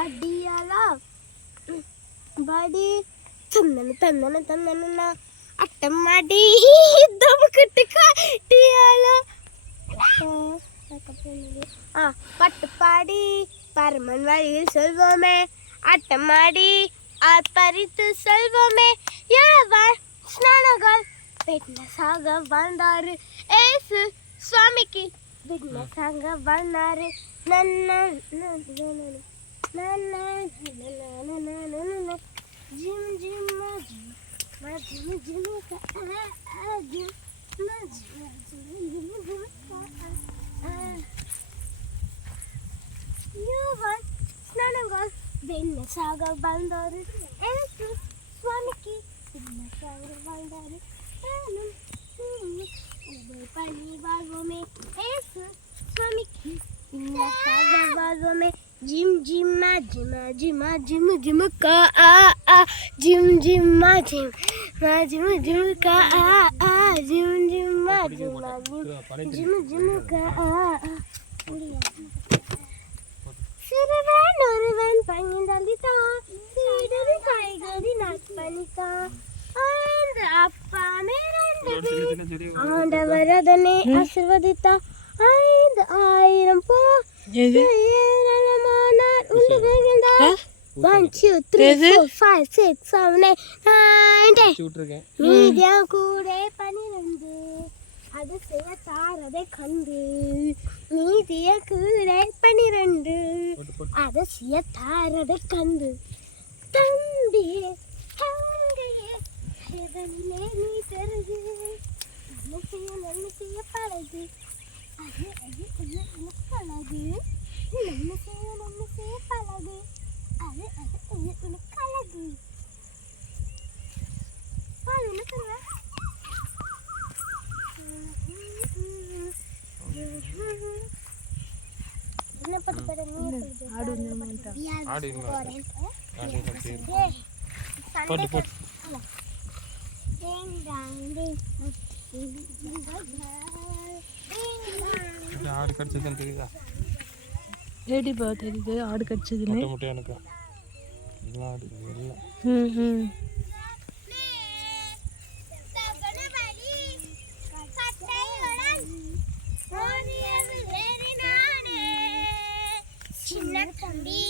கடியாலா படி தந்தன தந்தன தந்தன அட்டமாடி தமக்கிட்டு கடியாலா பட்டுப்பாடி பரமன் வழியில் சொல்வோமே அட்டமாடி பறித்து செல்வோமே யாவார் ஸ்நானங்கள் விட்னஸாக வாழ்ந்தாரு ஏசு சுவாமிக்கு விட்னஸாக வாழ்ந்தாரு ஜிம் ஜிம் ஜிம் ஜிம் யாவார் ஸ்நானங்கள் விட்னஸாக வாழ்ந்தாரு ஏசு சுவாமிக்கு விட்னஸாக வாழ்ந்தாரு பள்ளி வாழ்வோமே ஏசு சுவாமிக்கு விட்னஸாக வாழ்வோமே ஜிம் ஜிம்மா ஜிமா ஜிமா ஜிமு ஜிமுக்கா ஜிம் ஜிம்மா ஜிம் ஜிமு ஜிமுக்கா ஜிம் ஜிம்மா ஜிமா ஜிம் ஜிமு ஜிமுக்கா சிறுவன் ஒருவன் பங்கிந்தளித்தான் சீடரு காய்கறி நற்பணித்தான் அப்பா ஆண்டவர் அதனை ஆசிர்வதித்தார் 5,000 போ ஏராளமானார் உலகில் 1 2 3 4 5 6 7 8 9 மீதியா கூட 12 அது செய்ய தாரதை கண்டு நீதிய கூட 12 அது செய்ய தாரதை கண்டு தம்பியே தங்கையே எதனிலே நீ பெருகு நன்மை செய்ய பழகு அது உனக்கு அழகு நன்மை செய்ய பழகு அது உனக்கு அழகு என்ன சொல்ற என்ன பாட்டு பாட ஆடு கடிச்சதுன்னு தெரியுதா? ஏடிப்பா தெரியுது ஆடு கடிச்சதுன்னு. முட்டை எனக்கு ஆடு சின்ன தம்பி